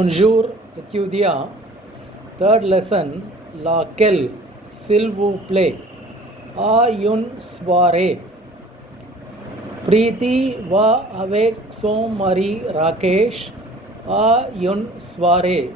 Bonjour, étudiants. Third lesson, laquelle, s'il vous plaît, a une soirée. Preeti va avec son mari Rakesh à une soirée.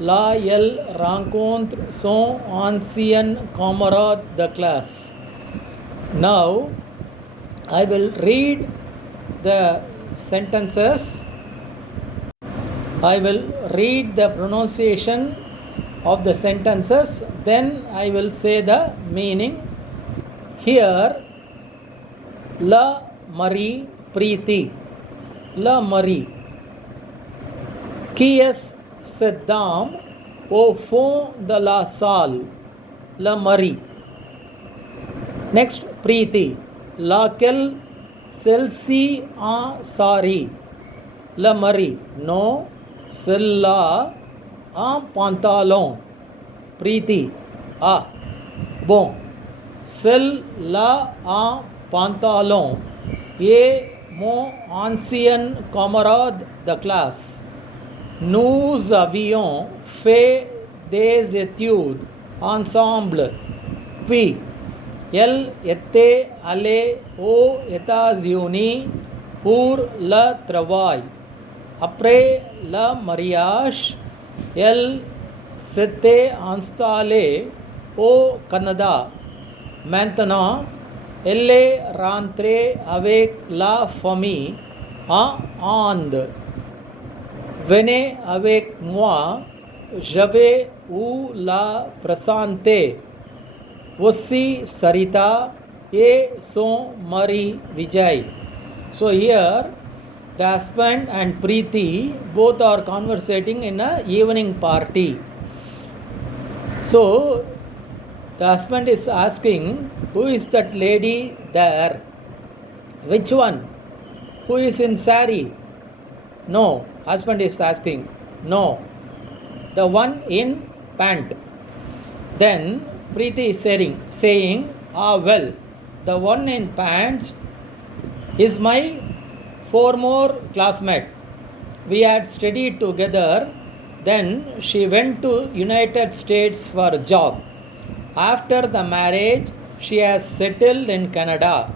Là, elle rencontre son ancien camarade de classe. Now, I will read the sentences. I will read the pronunciation of the sentences, then I will say the meaning. Here, La Marie Preeti. La Marie. Qui est cette dame au fond de la salle? La Marie. Next, Preeti. Laquelle? Celle-ci en sari. La Marie. No, celle-là en pantalon. Preeti. Ah, bon. Celle-là en pantalon. Et mon ancien camarade de classe. Nous avions fait des études ensemble. Puis, elle était allée aux États-Unis pour le travail. Après le mariage, elle s'était installée au Canada. Maintenant, elle est rentrée avec la famille en Inde. Venez avec moi, je vais vous la présenter. Voici Sarita et son mari Vijay. So here, the husband and Preeti both are conversating in a evening party. So the husband is asking, who is that lady there? Which one? Who is in sari? No. Husband is asking, no. The one in pant. Then Preeti is saying, ah well, the one in pants is my former classmate. We had studied together. Then she went to United States for a job. After the marriage, she has settled in Canada.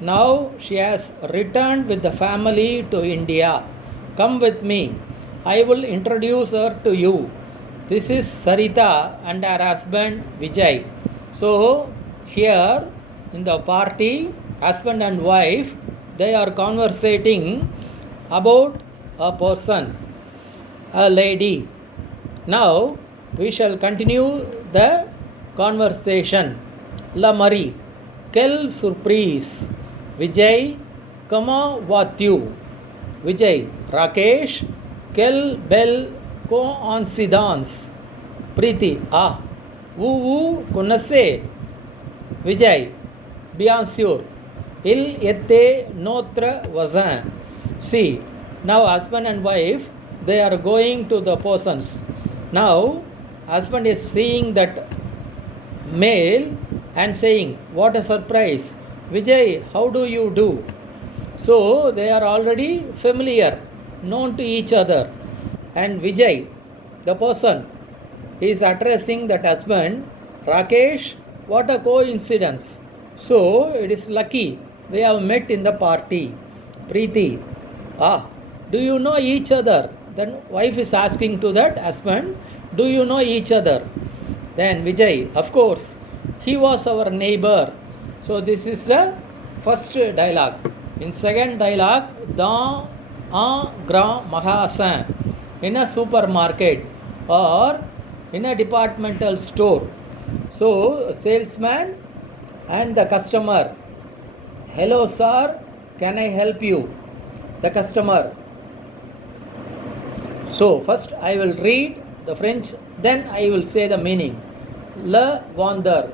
Now she has returned with the family to India. Come with me. I will introduce her to you. This is Sarita and her husband Vijay. So here in the party, husband and wife, they are conversating about a person, a lady. Now we shall continue the conversation. La Marie. Quelle surprise. Vijay, comment vas-tu? Vijay. Rakesh. Quelle belle coïncidence. Preeti. Ah, vous connaissez? Vijay. Bien sûr. Il était notre voisin. See, now husband and wife, they are going to the persons. Now, husband is seeing that male and saying, what a surprise. Vijay, how do you do? So, they are already familiar, known to each other. And Vijay, the person, is addressing that husband, Rakesh, what a coincidence. So, it is lucky we have met in the party. Preeti, ah, do you know each other? Then wife is asking to that husband, do you know each other? Then Vijay, of course, he was our neighbor. So this is the first dialogue. In second dialogue, dans un grand magasin, in a supermarket or in a departmental store. So salesman and the customer. Hello sir, can I help you? The customer. So first I will read the French, then I will say the meaning. Le vendeur.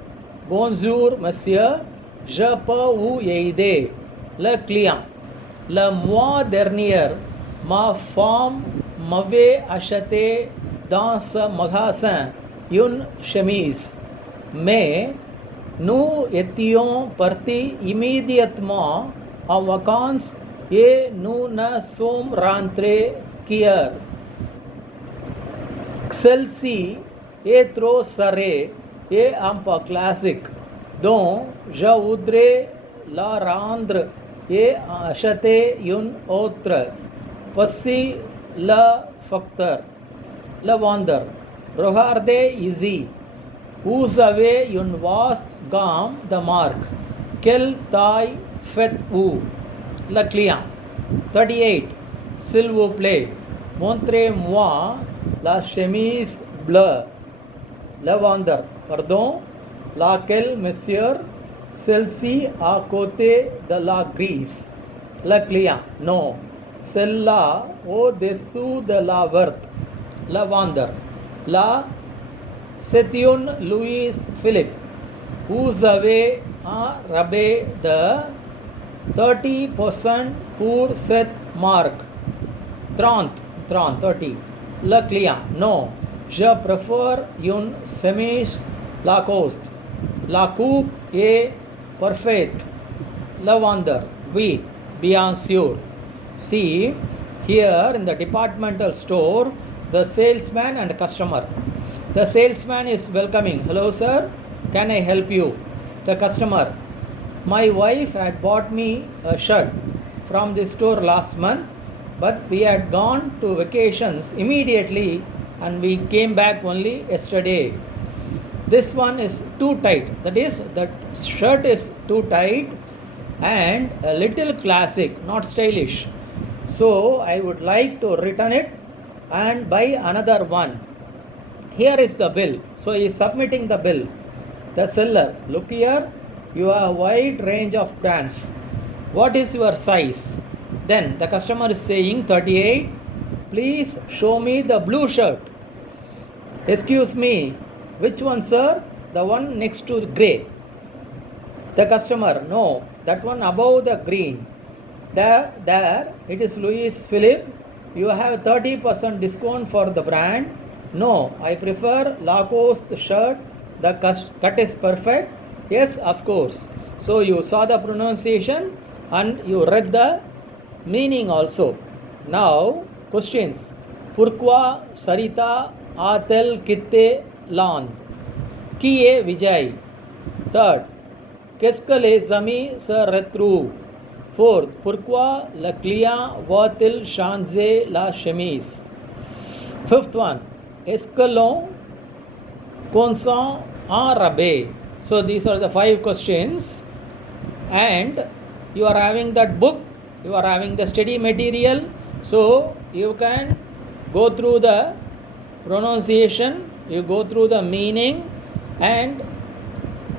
Bonjour monsieur, je peux vous aider. Le client. Le mois dernier, ma femme m'avait acheté dans ce magasin une chemise. Mais nous étions partis immédiatement en vacances et nous ne sommes rentrés qu'hier. Celle-ci est trop serrée et un peu classique, donc je voudrais la rendre et acheter une autre. Voici le facteur. Le vendeur. Regardez ici. Vous avez une vaste gamme de marques. Quelle taille faites-vous? Le client. 38. S'il vous plaît, montrez-moi la chemise bleue. Le vendeur. Pardon, laquelle, monsieur? Celle-ci à côté de la grise. Le client. Non, celle-là au-dessous de la verte. Le vendeur. Là, c'est une Louis Philippe. Vous avez un rabais de 30% pour cette marque. 30. Le client. Non, je préfère une chemise Lacoste. La coupe est parfaite. Le vendeur. Oui, bien sûr. See, here in the departmental store, the salesman and customer. The salesman is welcoming. Hello, sir. Can I help you? The customer. My wife had bought me a shirt from the store last month, but we had gone to vacations immediately and we came back only yesterday. This one is too tight. That is, the shirt is too tight and a little classic, not stylish. So I would like to return it and buy another one. Here is the bill. So he is submitting the bill. The seller. Look here. You have a wide range of brands. What is your size? Then the customer is saying 38. Please show me the blue shirt. Excuse me. Which one, sir? The one next to grey. The customer. No, that one above the green. There it is Louis Philippe. You have 30% discount for the brand. No, I prefer Lacoste shirt. The cut is perfect. Yes, of course. So you saw the pronunciation and you read the meaning also. Now, questions. Pourquoi Sarita a-t-elle quitté l'Inde? Qui est Vijay? Third. Qu'est-ce que les amis se retrouvent? Fourth. Pourquoi le client va-t-il changer la chemise? Fifth one. Est-ce que l'on consent en rabais? So these are the 5 questions, and you are having that book, you are having the study material, so you can go through the pronunciation, you go through the meaning, and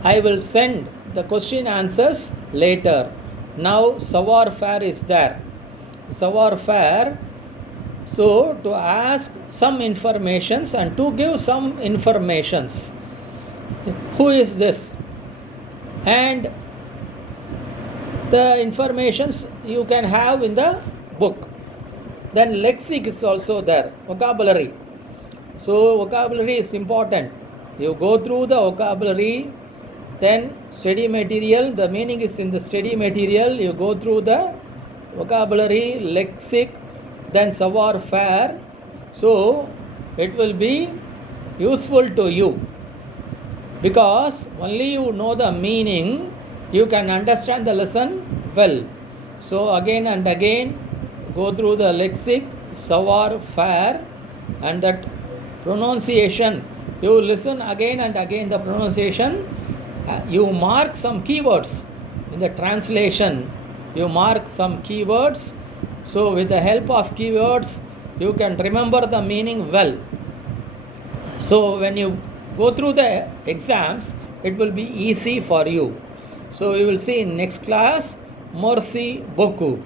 I will send the question answers later. Now savoir faire is there. Savoir faire, so to ask some informations and to give some informations. Who is this? And the informations you can have in the book. Then lexic is also there, vocabulary. So vocabulary is important. You go through the vocabulary, then study material, the meaning is in the study material, you go through the vocabulary, lexic, then savoir faire. So it will be useful to you, because only you know the meaning, you can understand the lesson well. So again and again go through the lexic, savoir faire, and that pronunciation, you listen again and again the pronunciation. You mark some keywords in the translation, you mark some keywords. So with the help of keywords you can remember the meaning well. So when you go through the exams, it will be easy for you. So we will see in next class. Merci beaucoup.